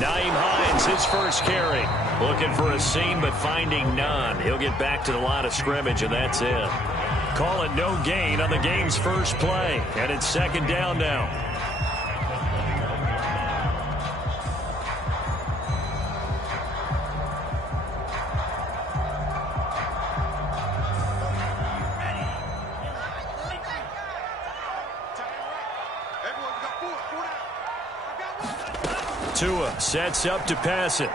Nyheim Hines, his first carry. Looking for a seam, but finding none. He'll get back to the line of scrimmage, and that's it. Call it no gain on the game's first play. And it's second down now. Tua sets up to pass it.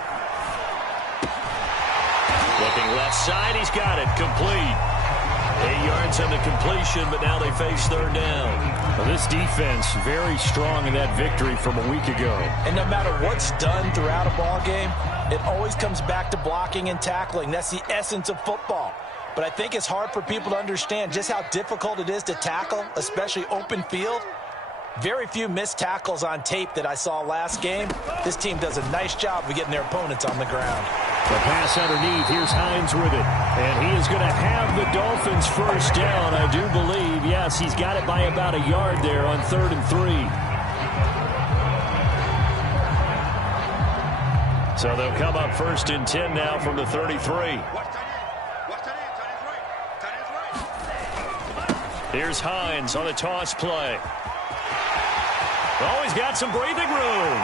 Looking left side, he's got it. Complete. 8 yards on the completion, but now they face third down. Well, this defense very strong in that victory from a week ago. And no matter what's done throughout a ball game, it always comes back to blocking and tackling. That's the essence of football. But I think it's hard for people to understand just how difficult it is to tackle, especially open field. Very few missed tackles on tape that I saw last game. This team does a nice job of getting their opponents on the ground. The pass underneath. Here's Hines with it. And he is going to have the Dolphins first down, I do believe. Yes, he's got it by about a yard there on 3rd and 3. So they'll come up 1st and 10 now from the 33. Here's Hines on the toss play. Oh, he's got some breathing room.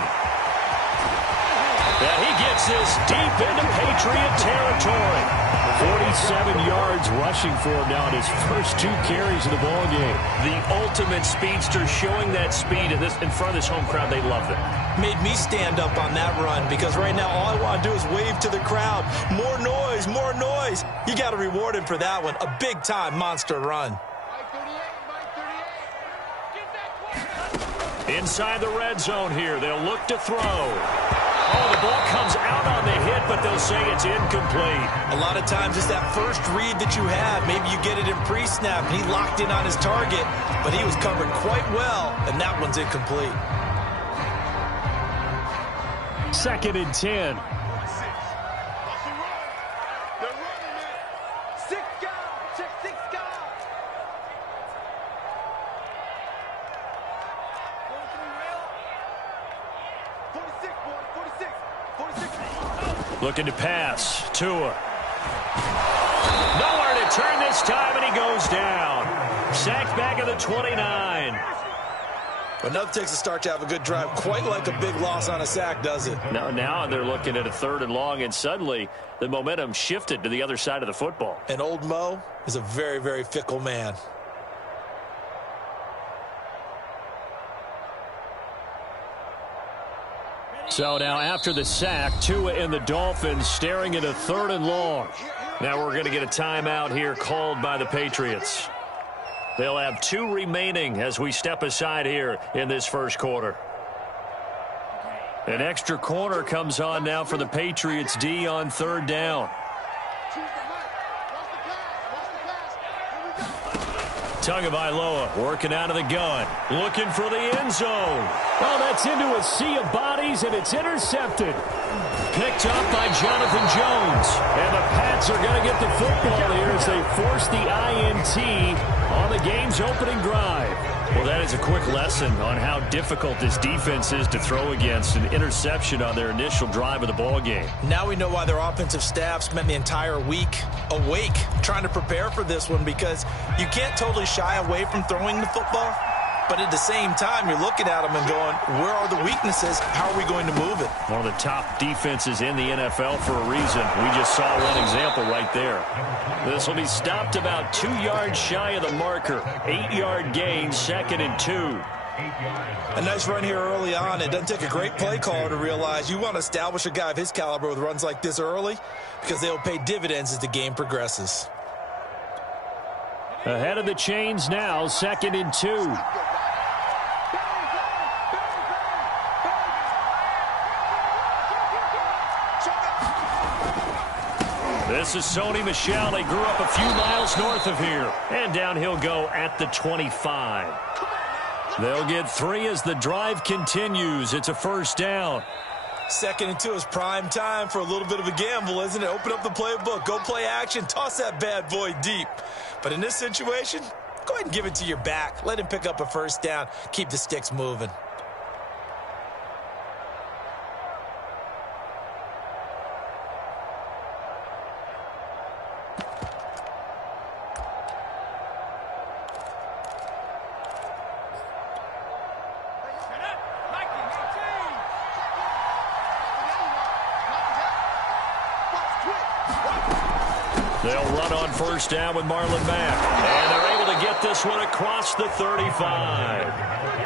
And he gets this deep into Patriot territory. 47 yards rushing for him now in his first 2 carries of the ball game. The ultimate speedster, showing that speed in front of this home crowd. They love it. Made me stand up on that run because right now all I want to do is wave to the crowd. More noise, more noise. You got to reward him for that one. A big-time monster run. Inside the red zone here. They'll look to throw. Oh, the ball comes out on the hit, but they'll say it's incomplete. A lot of times it's that first read that you have. Maybe you get it in pre-snap, and he locked in on his target, but he was covered quite well, and that one's incomplete. 2nd and 10. Looking to pass. Tua. Nowhere to turn this time, and he goes down. Sacked back at the 29. But nothing takes a start to have a good drive, quite like a big loss on a sack, does it? Now they're looking at a 3rd and long, and suddenly the momentum shifted to the other side of the football. And old Mo is a very, very fickle man. So now after the sack, Tua and the Dolphins staring at a 3rd and long. Now we're going to get a timeout here called by the Patriots. They'll have 2 remaining as we step aside here in this first quarter. An extra corner comes on now for the Patriots D on 3rd down. Tagovailoa working out of the gun. Looking for the end zone. Oh, that's into a sea of bodies, and it's intercepted. Picked up by Jonathan Jones. And the Pats are going to get the football here as they force the INT on the game's opening drive. Well, that is a quick lesson on how difficult this defense is to throw against. An interception on their initial drive of the ball game. Now we know why their offensive staff spent the entire week awake trying to prepare for this one, because you can't totally shy away from throwing the football. But at the same time, you're looking at them and going, where are the weaknesses? How are we going to move it? One of the top defenses in the NFL for a reason. We just saw one example right there. This will be stopped about 2 yards shy of the marker. 8-yard gain, 2nd and 2. A nice run here early on. It doesn't take a great play caller to realize you want to establish a guy of his caliber with runs like this early, because they'll pay dividends as the game progresses. Ahead of the chains now, 2nd and 2. This is Sony Michel. He grew up a few miles north of here. And down he'll go at the 25. They'll get 3 as the drive continues. It's a first down. 2nd and 2 is prime time for a little bit of a gamble, isn't it? Open up the playbook, go play action, toss that bad boy deep. But in this situation, go ahead and give it to your back. Let him pick up a first down. Keep the sticks moving. They'll run on first down with Marlon Mack. And they're able to get this one across the 35.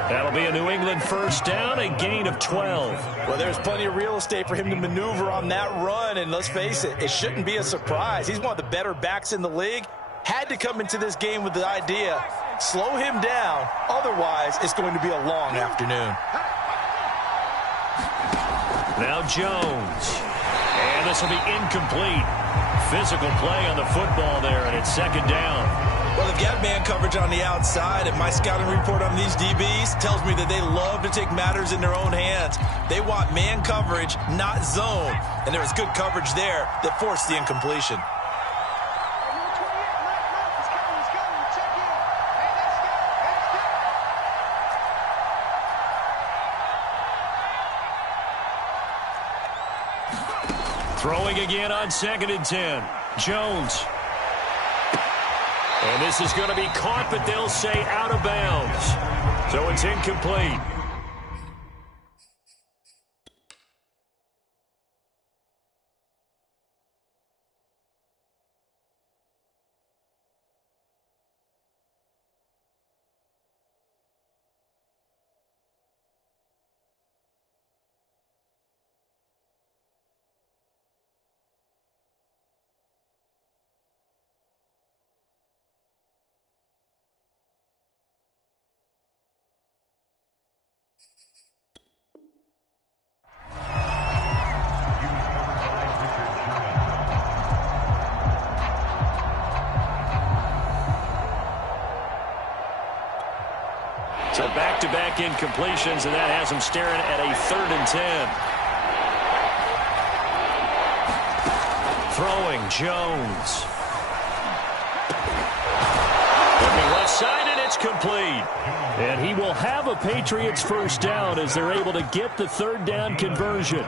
That'll be a New England first down, a gain of 12. Well, there's plenty of real estate for him to maneuver on that run. And let's face it, it shouldn't be a surprise. He's one of the better backs in the league. Had to come into this game with the idea, slow him down. Otherwise, it's going to be a long afternoon. Now Jones. And this will be incomplete. Physical play on the football there, and it's second down. Well, they've got man coverage on the outside, and my scouting report on these DBs tells me that they love to take matters in their own hands. They want man coverage, not zone. And there was good coverage there that forced the incompletion. Throwing again on 2nd and 10. Jones. And this is going to be caught, but they'll say out of bounds. So it's incomplete. So back-to-back incompletions, and that has them staring at a 3rd and 10. Throwing, Jones. Looking left side, and it's complete. And he will have a Patriots first down as they're able to get the 3rd down conversion.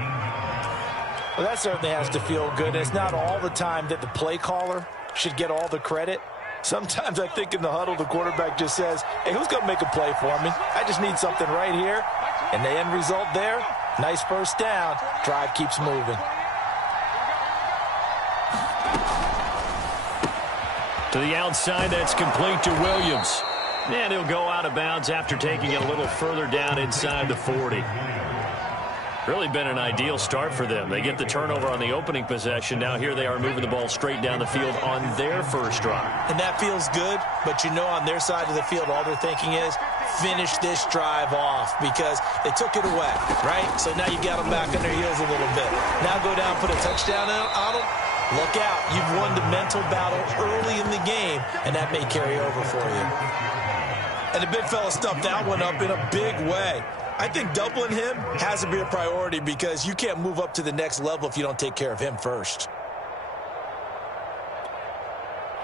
Well, that certainly has to feel good. It's not all the time that the play caller should get all the credit. Sometimes I think in the huddle, the quarterback just says, hey, who's going to make a play for me? I just need something right here. And the end result there, nice first down. Drive keeps moving. To the outside, that's complete to Williams. And he'll go out of bounds after taking it a little further down inside the 40. Really been an ideal start for them. They get the turnover on the opening possession. Now here they are moving the ball straight down the field on their first drive. And that feels good, but you know on their side of the field, all they're thinking is finish this drive off because they took it away, right? So now you got them back on their heels a little bit. Now go down, put a touchdown on them. Look out. You've won the mental battle early in the game, and that may carry over for you. And the big fella stuffed that one up in a big way. I think doubling him has to be a priority because you can't move up to the next level if you don't take care of him first.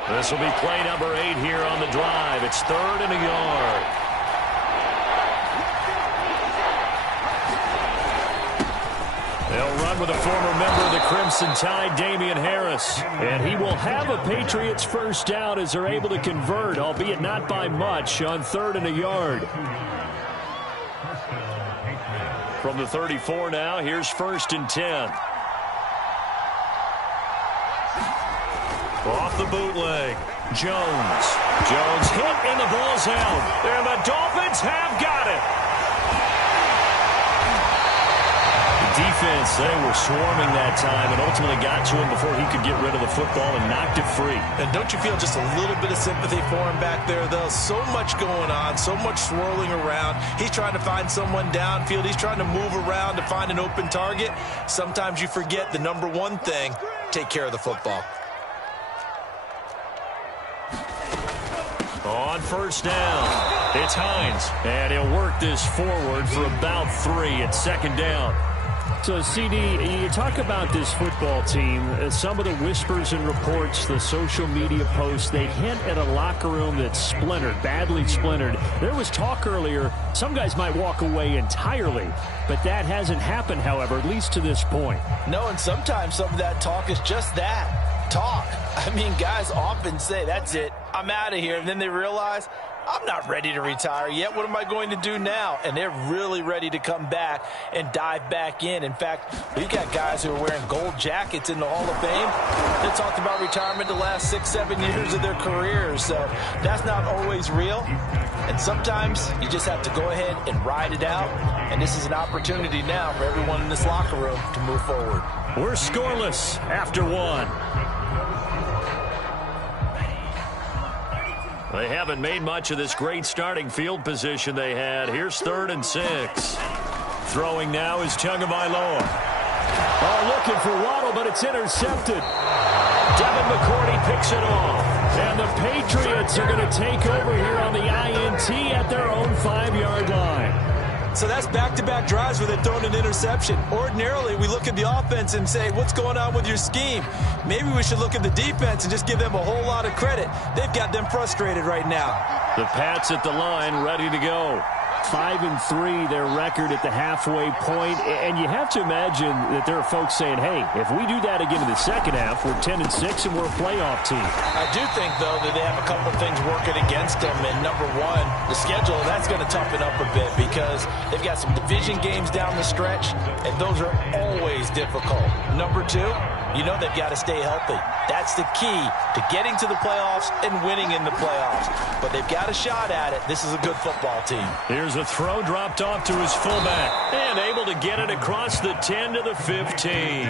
This will be play number 8 here on the drive. It's 3rd and a yard. They'll run with a former member of the Crimson Tide, Damian Harris. And he will have a Patriots first down as they're able to convert, albeit not by much, on 3rd and a yard. From the 34 now, here's 1st and 10. Off the bootleg. Jones. Jones hit and the ball's out. And the Dolphins have got it. The defense, they were swarming that time and ultimately got to him before he could get rid of the football and knocked it free. And don't you feel just a little bit of sympathy for him back there, though? So much going on, so much swirling around. He's trying to find someone downfield. He's trying to move around to find an open target. Sometimes you forget the number one thing, take care of the football. On first down, it's Hines. And he'll work this forward for about 3 at 2nd down. So, CD, you talk about this football team, some of the whispers and reports, the social media posts, they hint at a locker room that's splintered, badly splintered. There was talk earlier, some guys might walk away entirely, but that hasn't happened, however, at least to this point. No, and sometimes some of that talk is just that, talk. I mean, guys often say, that's it, I'm out of here, and then they realize, I'm not ready to retire yet. What am I going to do now? And they're really ready to come back and dive back in. In fact, we got guys who are wearing gold jackets in the Hall of Fame. They talked about retirement the last 6-7 years of their careers. So that's not always real. And sometimes you just have to go ahead and ride it out. And this is an opportunity now for everyone in this locker room to move forward. We're scoreless after one. They haven't made much of this great starting field position they had. Here's 3rd and 6. Throwing now is Tagovailoa. Oh, looking for Waddle, but it's intercepted. Devin McCourty picks it off. And the Patriots are going to take over here on the INT at their own 5-yard line. So that's back-to-back drives where they've thrown an interception. Ordinarily, we look at the offense and say, what's going on with your scheme? Maybe we should look at the defense and just give them a whole lot of credit. They've got them frustrated right now. The Pats at the line, ready to go. 5-3, their record at the halfway point. And you have to imagine that there are folks saying, hey, if we do that again in the second half, we're 10-6 and we're a playoff team. I do think, though, that they have a couple of things working against them. And number one, the schedule, that's going to toughen up a bit because they've got some division games down the stretch, and those are always difficult. Number two, you know they've got to stay healthy. That's the key to getting to the playoffs and winning in the playoffs. But they've got a shot at it. This is a good football team. Here's a throw dropped off to his fullback. And able to get it across the 10 to the 15.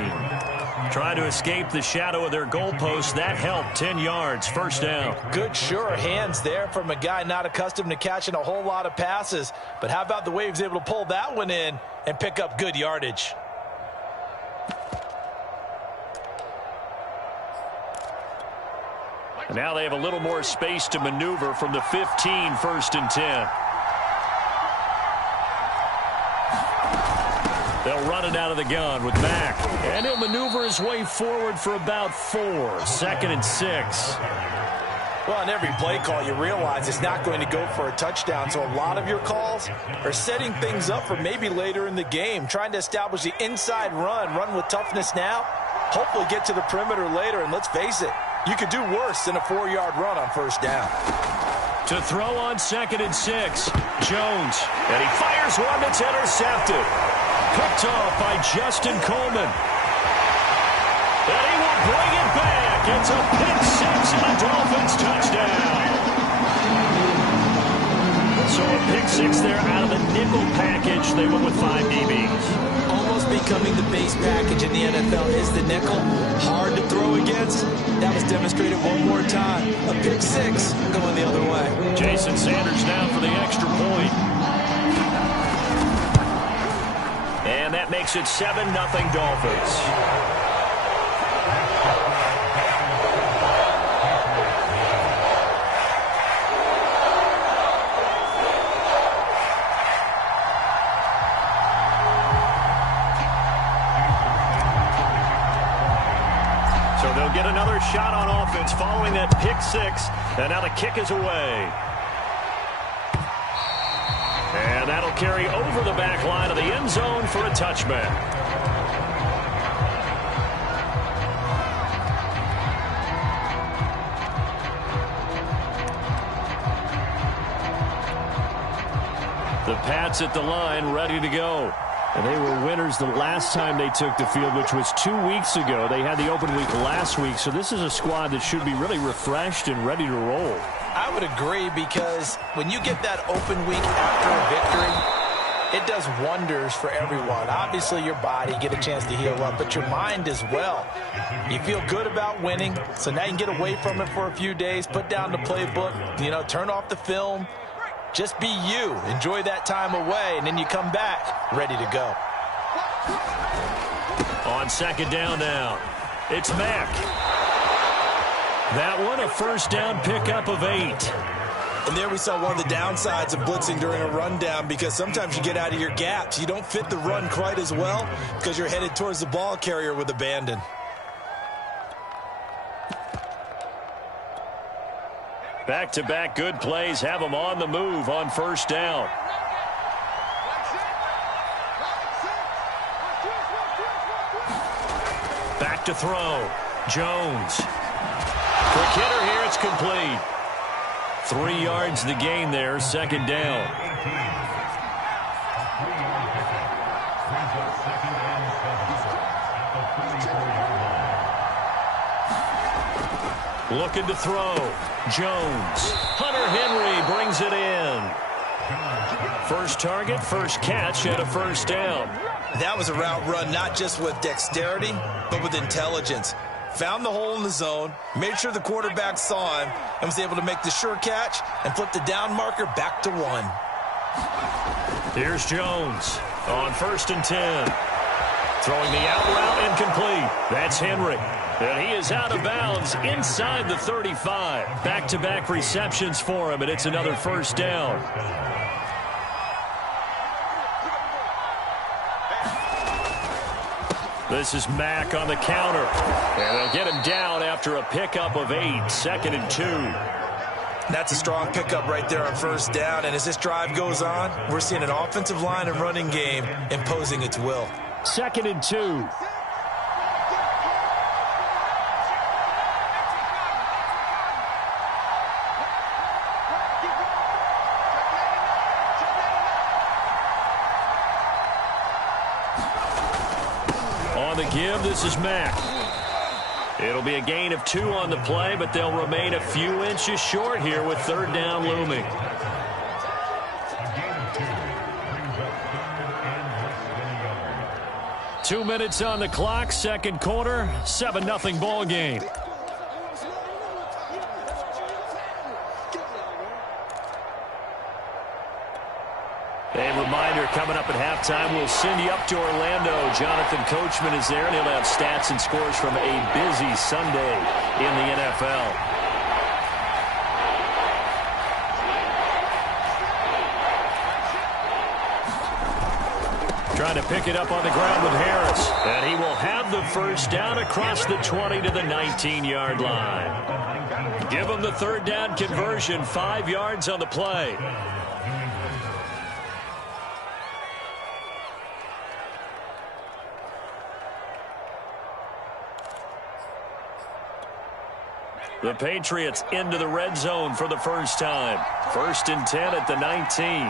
Trying to escape the shadow of their goalpost. That helped. 10 yards. First down. Good, sure hands there from a guy not accustomed to catching a whole lot of passes. But how about the way he was able to pull that one in and pick up good yardage? Now they have a little more space to maneuver from the 15, 1st and 10. They'll run it out of the gun with Mack. And he'll maneuver his way forward for about 4. 2nd and 6. Well, on every play call, you realize it's not going to go for a touchdown. So a lot of your calls are setting things up for maybe later in the game, trying to establish the inside run with toughness now, hopefully get to the perimeter later. And let's face it, you could do worse than a 4-yard run on 1st down. To throw on 2nd and 6, Jones. And he fires one that's intercepted. Picked off by Justin Coleman. And he will bring it back. It's a pick 6 and a Dolphins touchdown. So a pick 6 there out of the nickel package. They went with 5 DBs. Almost becoming the base package in the NFL is the nickel. Hard to throw against. That was demonstrated one more time. A pick 6 going the other way. Jason Sanders now for the extra point. And that makes it 7-0 Dolphins. Get another shot on offense following that pick 6, and now the kick is away. And that'll carry over the back line of the end zone for a touchback. The Pats at the line, ready to go. And they were winners the last time they took the field, which was 2 weeks ago. They had the open week last week, so this is a squad that should be really refreshed and ready to roll. I would agree, because when you get that open week after a victory, it does wonders for everyone. Obviously, your body, get a chance to heal up, but your mind as well. You feel good about winning, so now you can get away from it for a few days, put down the playbook, turn off the film. Just be you. Enjoy that time away, and then you come back ready to go. On 2nd down now, it's Mack. That one a 1st down pickup of 8. And there we saw one of the downsides of blitzing during a rundown, because sometimes you get out of your gaps. You don't fit the run quite as well because you're headed towards the ball carrier with abandon. Back-to-back good plays have them on the move on 1st down. Back to throw. Jones. Quick hitter here. It's complete. 3 yards the gain there, second down. Looking to throw. Jones. Hunter Henry brings it in. First target, first catch, and a first down. That was a route run not just with dexterity, but with intelligence. Found the hole in the zone, made sure the quarterback saw him, and was able to make the sure catch and flip the down marker back to 1. Here's Jones on 1st and 10. Throwing the out route incomplete. That's Henry. And he is out of bounds inside the 35. Back-to-back receptions for him, and it's another first down. This is Mack on the counter. And they'll get him down after a pickup of 8, 2nd and 2. That's a strong pickup right there on first down. And as this drive goes on, we're seeing an offensive line and running game imposing its will. 2nd and 2. On the give, this is Mack. It'll be a gain of 2 on the play, but they'll remain a few inches short here with 3rd down looming. Two minutes on the clock, second quarter, 7-0 ball game. A reminder, coming up at halftime, we'll send you up to Orlando. Jonathan Coachman is there, and he'll have stats and scores from a busy Sunday in the NFL. Trying to pick it up on the ground with Harris. And he will have the first down across the 20 to the 19-yard line. Give him the 3rd down conversion, 5 yards on the play. The Patriots into the red zone for the first time. 1st and 10 at the 19.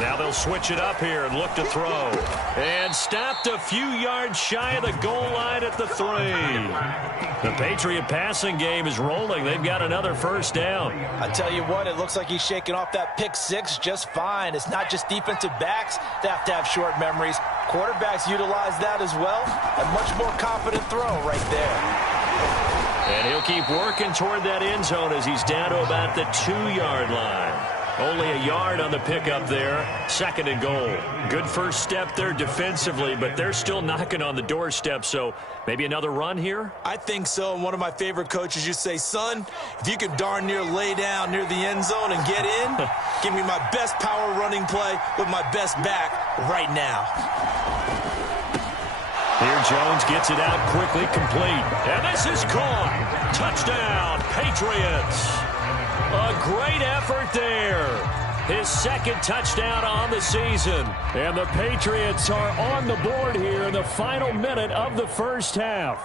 Now they'll switch it up here and look to throw. And stopped a few yards shy of the goal line at the 3. The Patriot passing game is rolling. They've got another first down. I tell you what, it looks like he's shaking off that pick 6 just fine. It's not just defensive backs that have to have short memories. Quarterbacks utilize that as well. A much more confident throw right there. And he'll keep working toward that end zone as he's down to about the 2-yard line. Only a yard on the pickup there. 2nd and goal. Good first step there defensively, but they're still knocking on the doorstep, so maybe another run here? I think so. And one of my favorite coaches used to say, son, if you can darn near lay down near the end zone and get in, give me my best power running play with my best back right now. Here Jones gets it out quickly, complete. And this is caught. Touchdown, Patriots. A great effort there. His 2nd touchdown on the season. And the Patriots are on the board here in the final minute of the first half.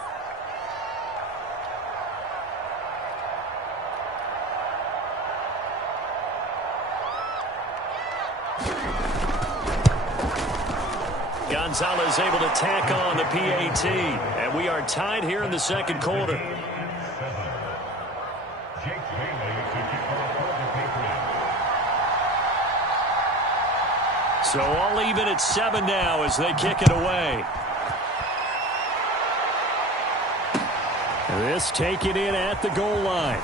Gonzalez able to tack on the PAT. And we are tied here in the second quarter. So all even at 7 now as they kick it away. This taken in at the goal line.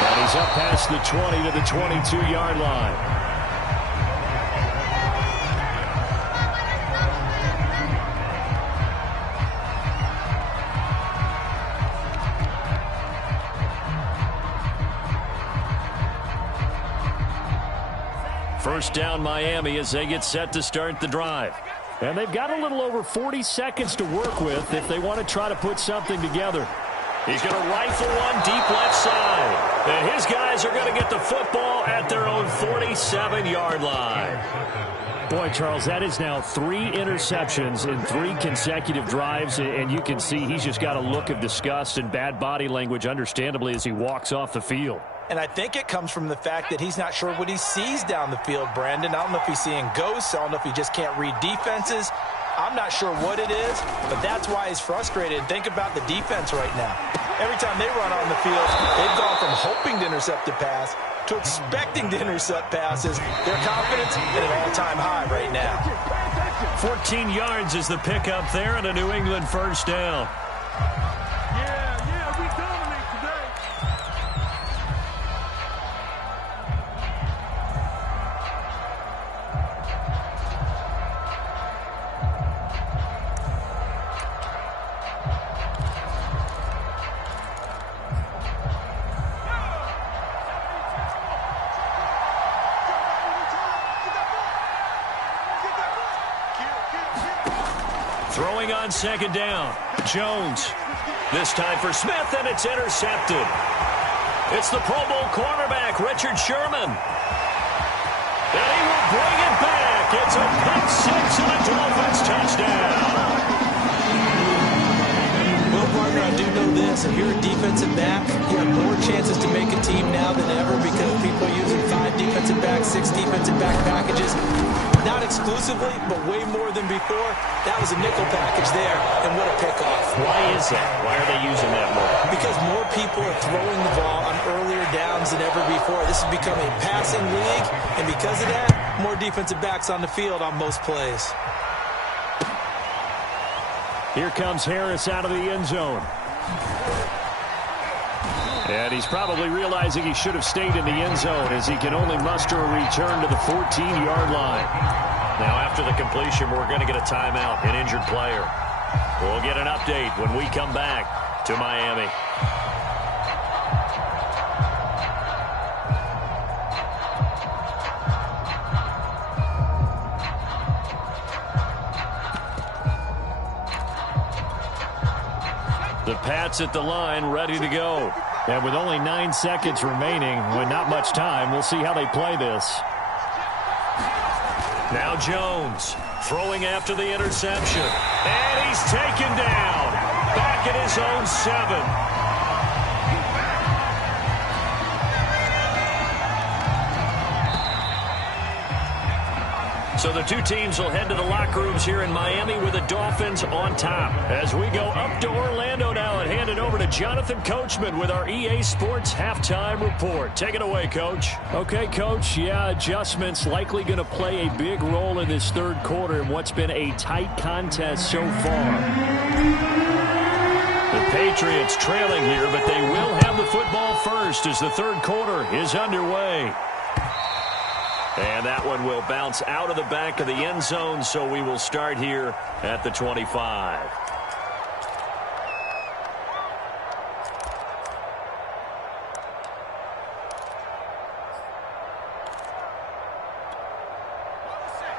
And he's up past the 20 to the 22-yard line. First down Miami as they get set to start the drive. And they've got a little over 40 seconds to work with if they want to try to put something together. He's going to rifle one deep left side. And his guys are going to get the football at their own 47-yard line. Boy, Charles, that is now 3 interceptions in 3 consecutive drives, and you can see he's just got a look of disgust and bad body language, understandably, as he walks off the field. And I think it comes from the fact that he's not sure what he sees down the field, Brandon. I don't know if he's seeing ghosts. I don't know if he just can't read defenses. I'm not sure what it is, but that's why he's frustrated. And think about the defense right now. Every time they run on the field, they've gone from hoping to intercept a pass to expecting to intercept passes. Their confidence at an all-time high right now. 14 yards is the pickup there and a New England first down. Yeah, we dominate today. Throwing on second down. Jones. This time for Smith, and it's intercepted. It's the Pro Bowl cornerback, Richard Sherman. And he will bring it back. It's a pick six and a Dolphins touchdown. Well, partner, I do know this. If you're a defensive back, you have more chances to make a team now than ever because people are using 5 defensive backs, 6 defensive back packages. Not exclusively, but way more than before. That was a nickel package there, and what a pickoff. Why is that? Why are they using that more? Because more people are throwing the ball on earlier downs than ever before. This has become a passing league, and because of that, more defensive backs on the field on most plays. Here comes Harris out of the end zone. And he's probably realizing he should have stayed in the end zone as he can only muster a return to the 14-yard line. Now, after the completion, we're going to get a timeout, an injured player. We'll get an update when we come back to Miami. The Pats at the line, ready to go. And with only 9 seconds remaining, with not much time, we'll see how they play this. Now Jones throwing after the interception. And he's taken down. Back at his own 7. So the two teams will head to the locker rooms here in Miami with the Dolphins on top. As we go up to Orlando now and hand it over to Jonathan Coachman with our EA Sports Halftime Report. Take it away, Coach. Okay, Coach. Yeah, adjustments likely going to play a big role in this third quarter in what's been a tight contest so far. The Patriots trailing here, but they will have the football first as the third quarter is underway. And that one will bounce out of the back of the end zone, so we will start here at the 25.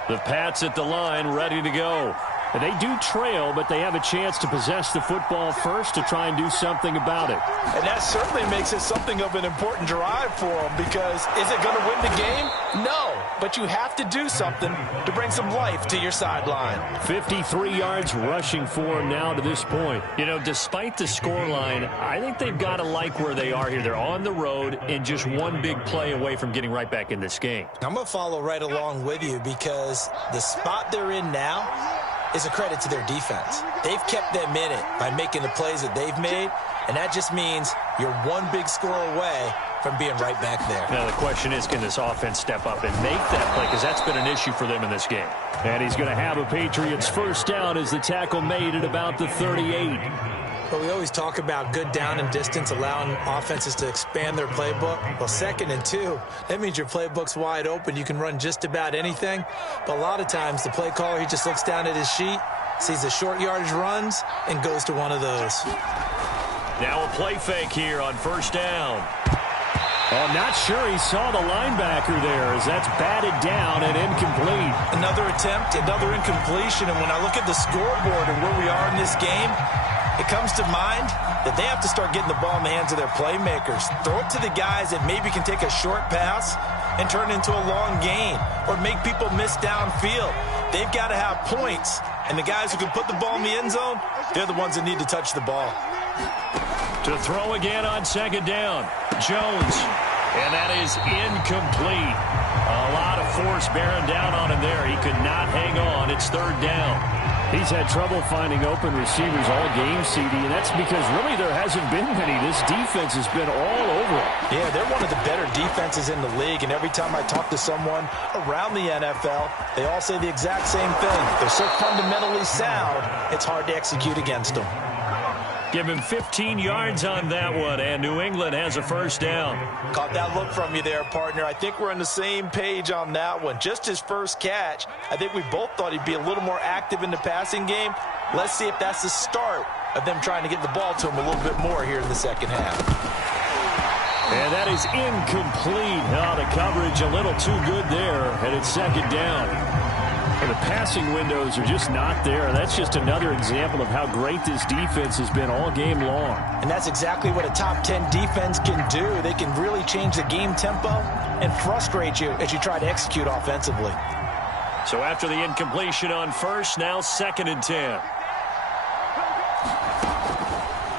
The Pats at the line, ready to go. They do trail, but they have a chance to possess the football first to try and do something about it. And that certainly makes it something of an important drive for them because is it going to win the game? No, but you have to do something to bring some life to your sideline. 53 yards rushing for them now to this point. You know, despite the scoreline, I think they've got to like where they are here. They're on the road and just one big play away from getting right back in this game. I'm going to follow right along with you because the spot they're in now is a credit to their defense. They've kept them in it by making the plays that they've made, and that just means you're one big score away from being right back there. Now the question is, can this offense step up and make that play? Because that's been an issue for them in this game. And he's going to have a Patriots first down as the tackle made at about the 38. But we always talk about good down and distance, allowing offenses to expand their playbook. Well, 2nd and 2, that means your playbook's wide open. You can run just about anything. But a lot of times, the play caller, he just looks down at his sheet, sees the short yardage runs, and goes to one of those. Now a play fake here on first down. I'm not sure he saw the linebacker there as that's batted down and incomplete. Another attempt, another incompletion. And when I look at the scoreboard and where we are in this game, it comes to mind that they have to start getting the ball in the hands of their playmakers. Throw it to the guys that maybe can take a short pass and turn it into a long gain or make people miss downfield. They've got to have points, and the guys who can put the ball in the end zone, they're the ones that need to touch the ball. To throw again on second down, Jones. And that is incomplete. A lot of force bearing down on him there. He could not hang on. It's third down. He's had trouble finding open receivers all game, CD, and that's because really there hasn't been many. This defense has been all over him. Yeah, they're one of the better defenses in the league, and every time I talk to someone around the NFL, they all say the exact same thing. They're so fundamentally sound, it's hard to execute against them. Give him 15 yards on that one, and New England has a first down. Caught that look from you there, partner. I think we're on the same page on that one. Just his first catch, I think we both thought he'd be a little more active in the passing game. Let's see if that's the start of them trying to get the ball to him a little bit more here in the second half. And that is incomplete. Oh, the coverage a little too good there, and it's second down. And the passing windows are just not there. That's just another example of how great this defense has been all game long. And that's exactly what a top 10 defense can do. They can really change the game tempo and frustrate you as you try to execute offensively. So after the incompletion on first, now second and 10.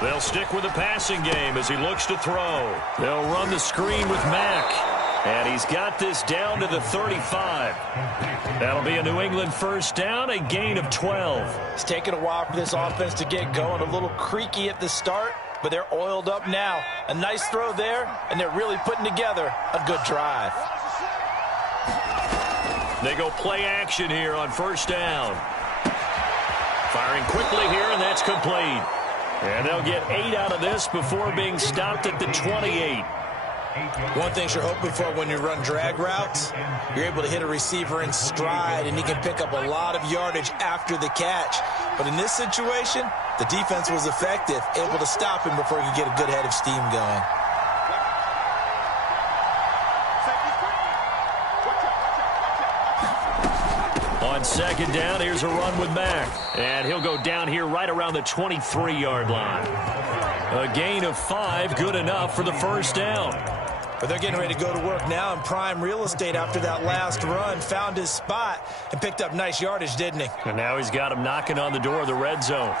They'll stick with the passing game as he looks to throw. They'll run the screen with Mack. And he's got this down to the 35. That'll be a New England first down, a gain of 12. It's taken a while for this offense to get going. A little creaky at the start, but they're oiled up now. A nice throw there, and they're really putting together a good drive. They go play action here on first down. Firing quickly here, and that's complete. And they'll get 8 out of this before being stopped at the 28. One thing you're hoping for when you run drag routes, you're able to hit a receiver in stride, and he can pick up a lot of yardage after the catch. But in this situation, the defense was effective, able to stop him before he could get a good head of steam going. On second down, here's a run with Mack. And he'll go down here right around the 23-yard line. A gain of 5, good enough for the first down. But they're getting ready to go to work now in prime real estate after that last run. Found his spot and picked up nice yardage, didn't he? And now he's got him knocking on the door of the red zone.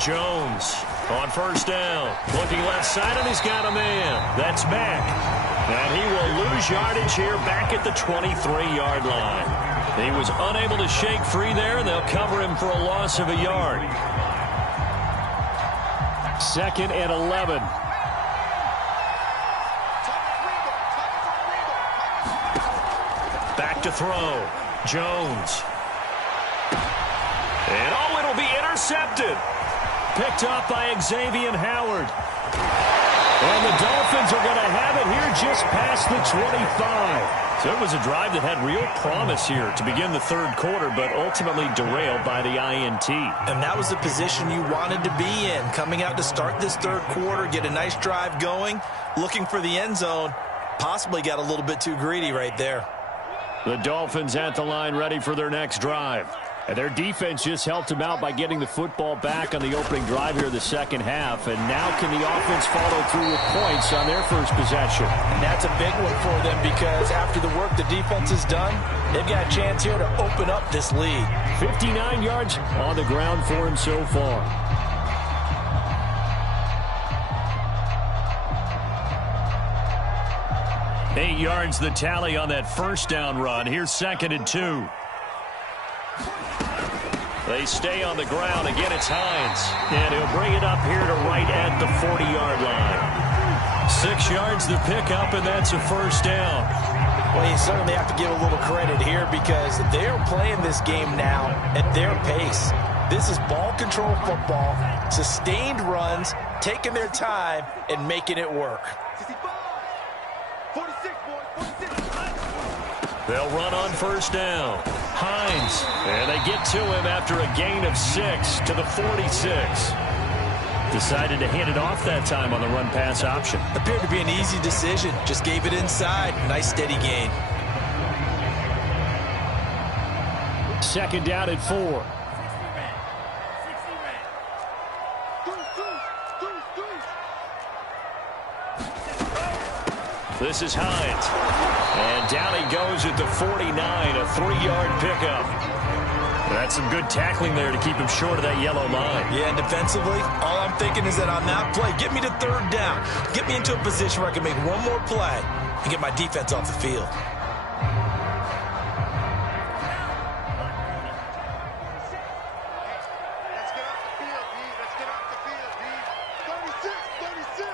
Jones on first down. Looking left side, and he's got a man. That's Mack. And he will lose yardage here back at the 23-yard line. He was unable to shake free there, and they'll cover him for a loss of a yard. Second and 11. Back to throw. Jones. And oh, it'll be intercepted. Picked off by Xavier Howard. And the Dolphins are going to have it here just past the 25. So it was a drive that had real promise here to begin the third quarter, but ultimately derailed by the INT. And that was the position you wanted to be in. Coming out to start this third quarter, get a nice drive going, looking for the end zone. Possibly got a little bit too greedy right there. The Dolphins at the line ready for their next drive. And their defense just helped them out by getting the football back on the opening drive here in the second half. And now can the offense follow through with points on their first possession? And that's a big one for them because after the work the defense has done, they've got a chance here to open up this lead. 59 yards on the ground for him so far. Eight yards the tally on that first down run. Here's second and 2. They stay on the ground. Again, it's Hines. And he'll bring it up here to right at the 40-yard line. 6 yards the pickup, and that's a first down. Well, you certainly have to give a little credit here because they're playing this game now at their pace. This is ball control football, sustained runs, taking their time, and making it work. They'll run on first down. Hines, and they get to him after a gain of 6 to the 46. Decided to hand it off that time on the run-pass option. Appeared to be an easy decision. Just gave it inside. Nice steady gain. Second down at 4. This is Hines. And down he goes at the 49, a 3-yard pickup. That's some good tackling there to keep him short of that yellow line. Yeah, and defensively, all I'm thinking is that on that play, get me to third down. Get me into a position where I can make one more play and get my defense off the field. Let's get off the field, D. Let's get off the field, D. 36, 36.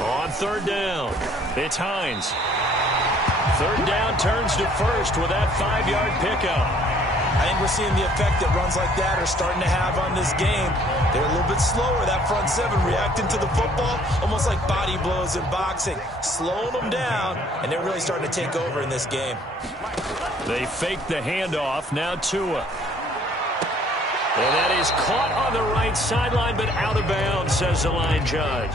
On third down, it's Hines. Third down turns to first with that 5-yard pickup. I think we're seeing the effect that runs like that are starting to have on this game. They're a little bit slower, that front seven, reacting to the football, almost like body blows in boxing, slowing them down, and they're really starting to take over in this game. They fake the handoff, now Tua. And that is caught on the right sideline, but out of bounds, says the line judge.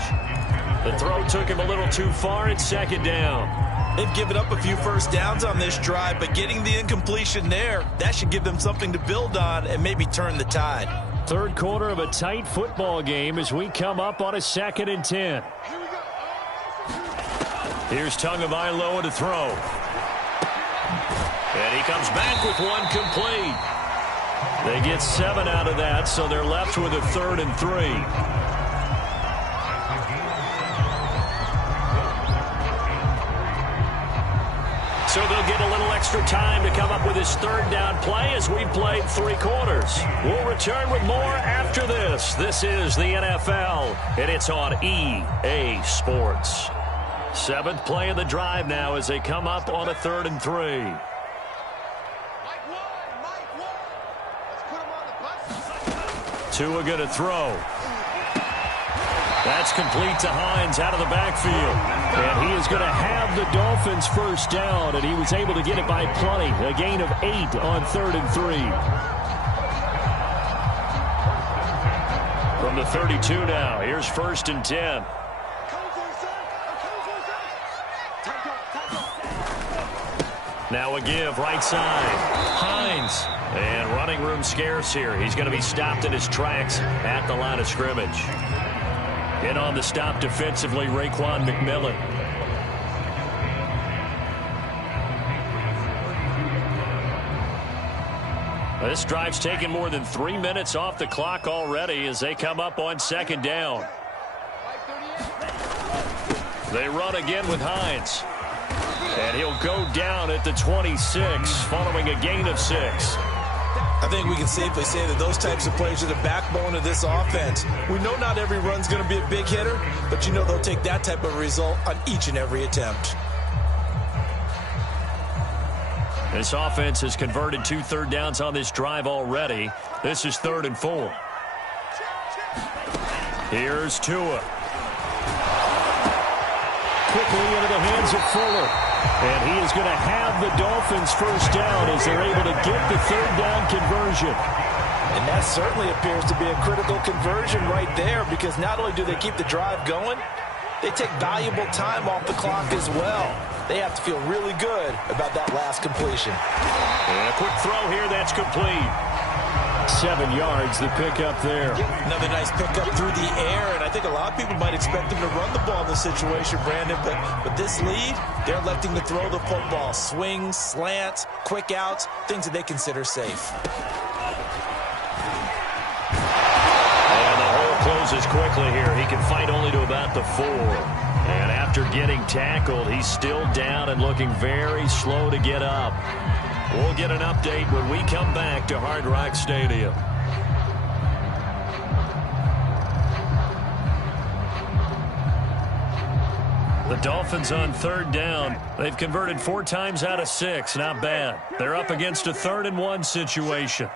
The throw took him a little too far at second down. They've given up a few first downs on this drive, but getting the incompletion there, that should give them something to build on and maybe turn the tide. Third quarter of a tight football game as we come up on a 2nd and 10. Here's Tagovailoa to throw. And he comes back with one complete. They get 7 out of that, so they're left with a 3rd and 3. So they'll get a little extra time to come up with his 3rd down play as we played 3 quarters. We'll return with more after this. This is the NFL, and it's on EA Sports. 7th play of the drive now as they come up on a 3rd and 3. Tua going to throw. That's complete to Hines out of the backfield. And he is going to have the Dolphins first down, and he was able to get it by plenty. A gain of 8 on 3rd and 3. From the 32 now, here's 1st and 10. Now a give, right side. Hines. And running room scarce here. He's going to be stopped in his tracks at the line of scrimmage. In on the stop defensively, Raekwon McMillan. This drive's taken more than 3 minutes off the clock already as they come up on 2nd down. They run again with Hines. And he'll go down at the 26 following a gain of 6. I think we can safely say that those types of plays are the backbone of this offense. We know not every run's going to be a big hitter, but you know they'll take that type of result on each and every attempt. This offense has converted 2 third downs on this drive already. This is 3rd and 4. Here's Tua. Quickly into the hands of Fuller. And he is going to have the Dolphins first down as they're able to get the 3rd down conversion. And that certainly appears to be a critical conversion right there, because not only do they keep the drive going, they take valuable time off the clock as well. They have to feel really good about that last completion. And a quick throw here that's complete. 7 yards, the pickup there. Another nice pickup through the air, and I think a lot of people might expect them to run the ball in this situation, Brandon, but this lead, they're electing to throw the football. Swings, slants, quick outs, things that they consider safe. And the hole closes quickly here. He can fight only to about the 4. And after getting tackled, he's still down and looking very slow to get up. We'll get an update when we come back to Hard Rock Stadium. The Dolphins on 3rd down. They've converted 4 times out of 6. Not bad. They're up against a 3rd and 1 situation.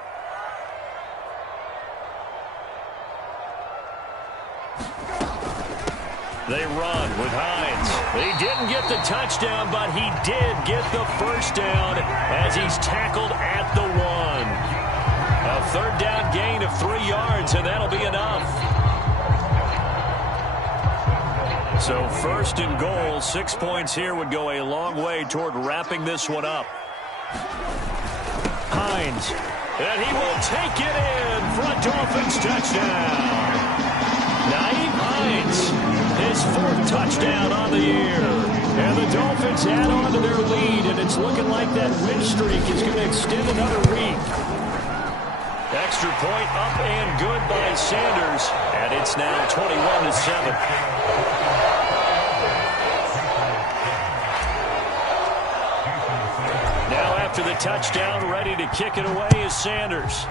They run with Hines. He didn't get the touchdown, but he did get the first down as he's tackled at the 1. A 3rd down gain of 3 yards, and that'll be enough. So 1st and goal, 6 points here would go a long way toward wrapping this one up. Hines, and he will take it in front, Dolphins touchdown. Nyheim Hines, his 4th touchdown on the year. And the Dolphins add on to their lead, and it's looking like that win streak is going to extend another week. Extra point up and good by Sanders, and it's now 21-7. Now after the touchdown, ready to kick it away is Sanders.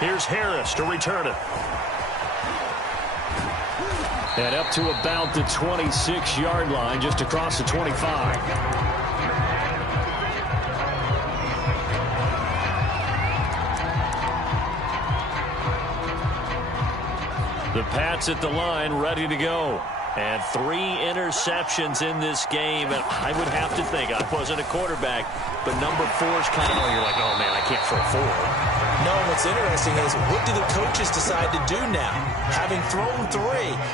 Here's Harris to return it. And up to about the 26-yard line, just across the 25. The Pats at the line, ready to go. And 3 interceptions in this game. And I would have to think, I wasn't a quarterback, but number 4 is kind of, you're like, oh, man, I can't throw 4. No, what's interesting is, what do the coaches decide to do now? Having thrown 3,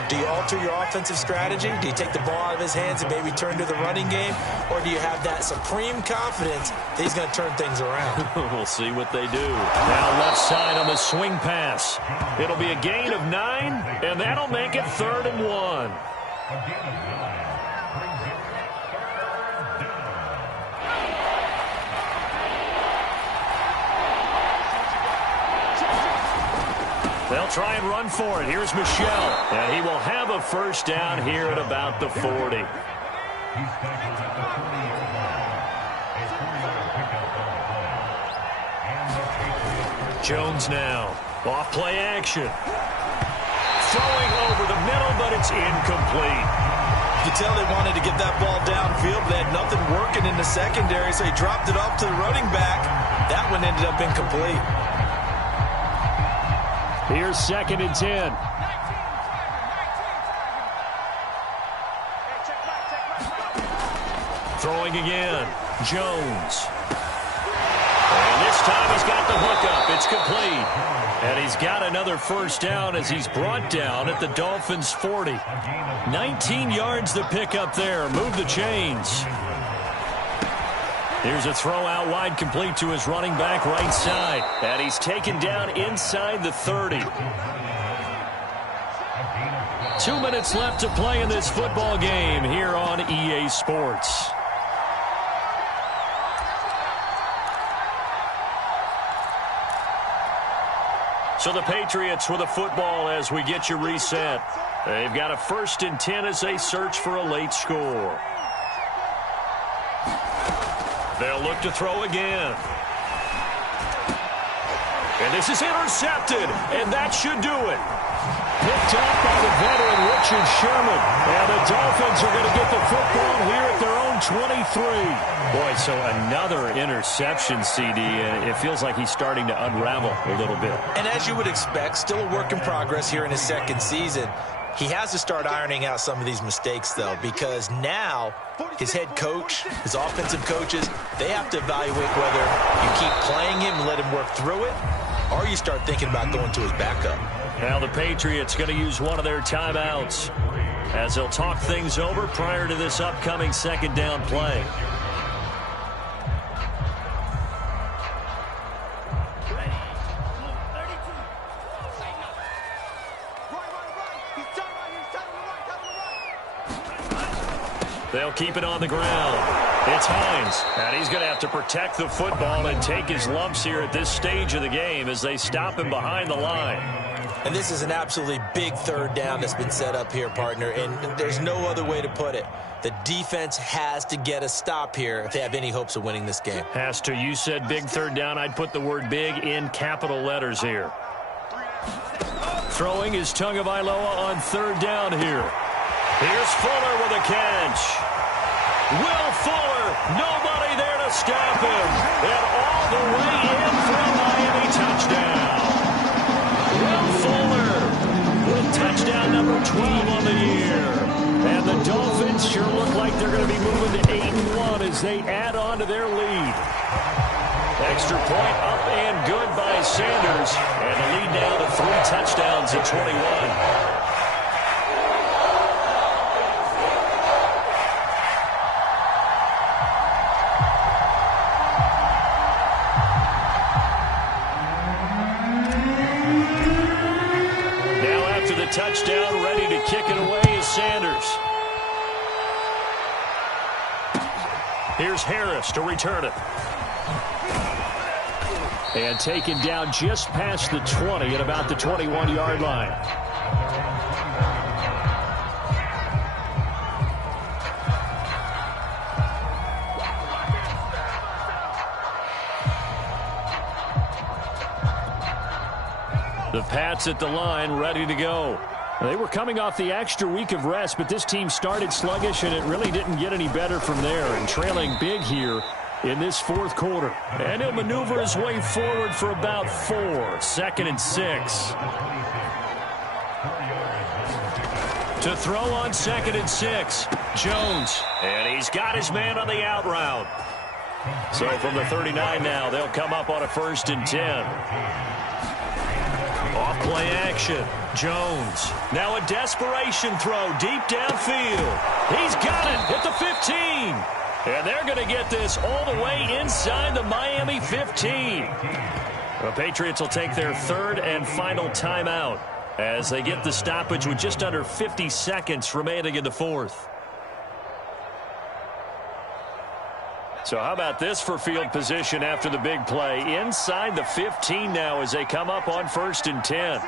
do you alter your offensive strategy? Do you take the ball out of his hands and maybe turn to the running game? Or do you have that supreme confidence that he's going to turn things around? We'll see what they do. Now left side on the swing pass. It'll be a gain of 9, and that'll make it 3rd and 1. They'll try and run for it. Here's Michel. And he will have a first down here at about the 40. Jones now. Off play action. Throwing over the middle, but it's incomplete. You can tell they wanted to get that ball downfield, but they had nothing working in the secondary, so he dropped it off to the running back. That one ended up incomplete. Here's 2nd and 10. Throwing again. Jones. And this time he's got the hook up. It's complete. And he's got another first down as he's brought down at the Dolphins' 40. 19 yards to pick up there. Move the chains. Here's a throw out wide, complete to his running back right side. And he's taken down inside the 30. 2 minutes left to play in this football game here on EA Sports. So the Patriots with a football as we get you reset. They've got a 1st and 10 as they search for a late score. They'll look to throw again. And this is intercepted, and that should do it. Picked up by the veteran Richard Sherman. And the Dolphins are going to get the football here at their own 23. Boy, so another interception, CD, and it feels like he's starting to unravel a little bit. And as you would expect, still a work in progress here in his 2nd season. He has to start ironing out some of these mistakes, though, because now his head coach, his offensive coaches, they have to evaluate whether you keep playing him and let him work through it, or you start thinking about going to his backup. Now the Patriots going to use one of their timeouts as they'll talk things over prior to this upcoming 2nd down play. They'll keep it on the ground. It's Hines, and he's going to have to protect the football and take his lumps here at this stage of the game as they stop him behind the line. And this is an absolutely big 3rd down that's been set up here, partner, and there's no other way to put it. The defense has to get a stop here if they have any hopes of winning this game. Has to. You said big 3rd down. I'd put the word big in capital letters here. Throwing is Tagovailoa on 3rd down here. Here's Fuller with a catch. Will Fuller, nobody there to stop him. And all the way in for a Miami touchdown. Will Fuller with touchdown number 12 on the year. And the Dolphins sure look like they're going to be moving to 8-1 as they add on to their lead. Extra point up and good by Sanders. And the lead now to 3 touchdowns at 21. touchdown, ready to kick it away is Sanders. Here's Harris to return it. And taken down just past the 20 at about the 21-yard line. The Pats at the line, ready to go. They were coming off the extra week of rest, but this team started sluggish, and it really didn't get any better from there. And trailing big here in this fourth quarter. And he'll maneuver his way forward for about 4. 2nd and 6. To throw on 2nd and 6. Jones. And he's got his man on the out route. So from the 39 now, they'll come up on a 1st and 10. Off play action. Jones. Now a desperation throw deep downfield. He's got it at the 15. And they're going to get this all the way inside the Miami 15. The Patriots will take their 3rd and final timeout as they get the stoppage with just under 50 seconds remaining in the 4th. So how about this for field position after the big play? Inside the 15 now as they come up on 1st and 10.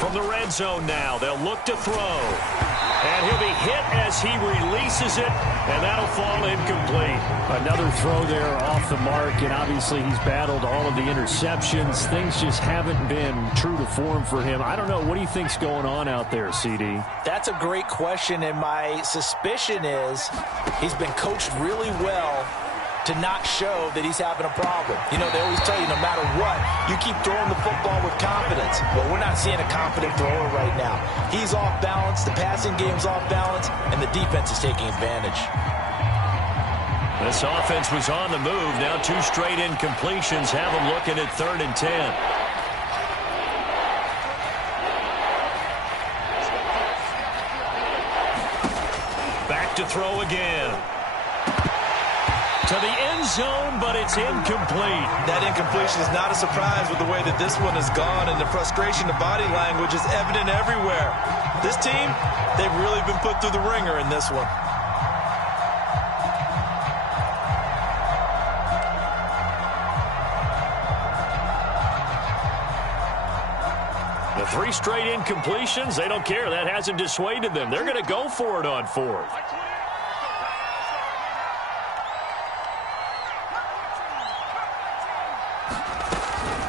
From the red zone now, they'll look to throw. And he'll be hit as he releases it, and that'll fall incomplete. Another throw there off the mark, and obviously he's battled all of the interceptions. Things just haven't been true to form for him. I don't know. What do you think's going on out there, CD? That's a great question, and my suspicion is he's been coached really well to not show that he's having a problem. You know, they always tell you no matter what, you keep throwing the football with confidence. Well, we're not seeing a confident thrower right now. He's off balance, the passing game's off balance, and the defense is taking advantage. This offense was on the move. Now 2 straight incompletions have them looking at 3rd and 10. Back to throw again. To the end zone, but it's incomplete. That incompletion is not a surprise with the way that this one has gone, and the frustration, the body language is evident everywhere. This team, they've really been put through the ringer in this one. The 3 straight incompletions, they don't care. That hasn't dissuaded them. They're going to go for it on 4th.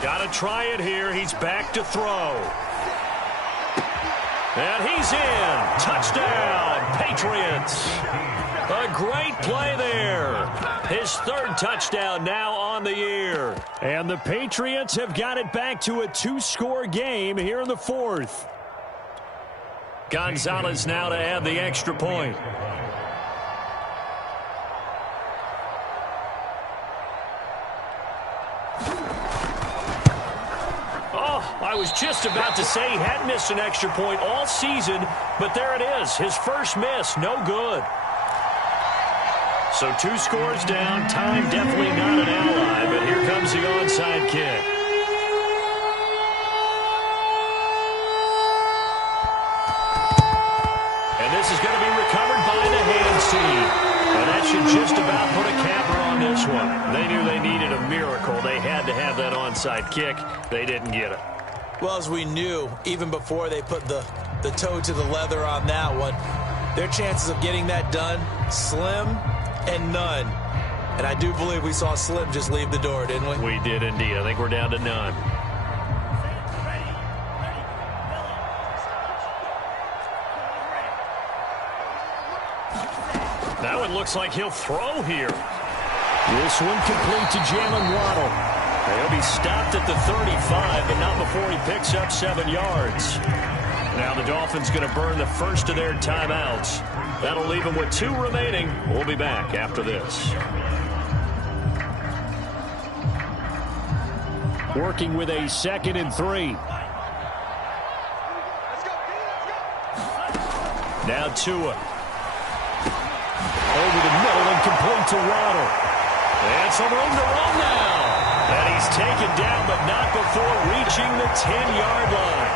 Got to try it here. He's back to throw. And he's in. Touchdown, Patriots. A great play there. His 3rd touchdown now on the year. And the Patriots have got it back to a 2-score game here in the 4th. Gonzalez now to add the extra point. I was just about to say he hadn't missed an extra point all season, but there it is. His first miss, no good. So 2 scores down. Time definitely not an ally, but here comes the onside kick. And this is going to be recovered by the hands team. And that should just about put a capper on this one. They knew they needed a miracle. They had to have that onside kick. They didn't get it. Well, as we knew, even before they put the toe to the leather on that one, their chances of getting that done, slim and none. And I do believe we saw Slim just leave the door, didn't we? We did indeed. I think we're down to none. That one looks like he'll throw here. This one complete to Jalen Waddle. He'll be stopped at the 35, but not before he picks up 7 yards. Now the Dolphins going to burn the first of their timeouts. That'll leave them with 2 remaining. We'll be back after this. Working with a 2nd and 3. Now Tua. Over the middle and complete to Waddle. And some room to run now. And he's taken down, but not before reaching the 10-yard line.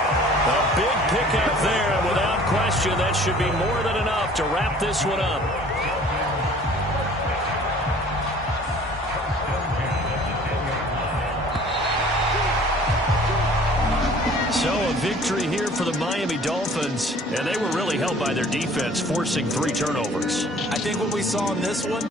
A big pickup there, and without question, that should be more than enough to wrap this one up. So a victory here for the Miami Dolphins, and they were really helped by their defense, forcing 3 turnovers. I think what we saw in this one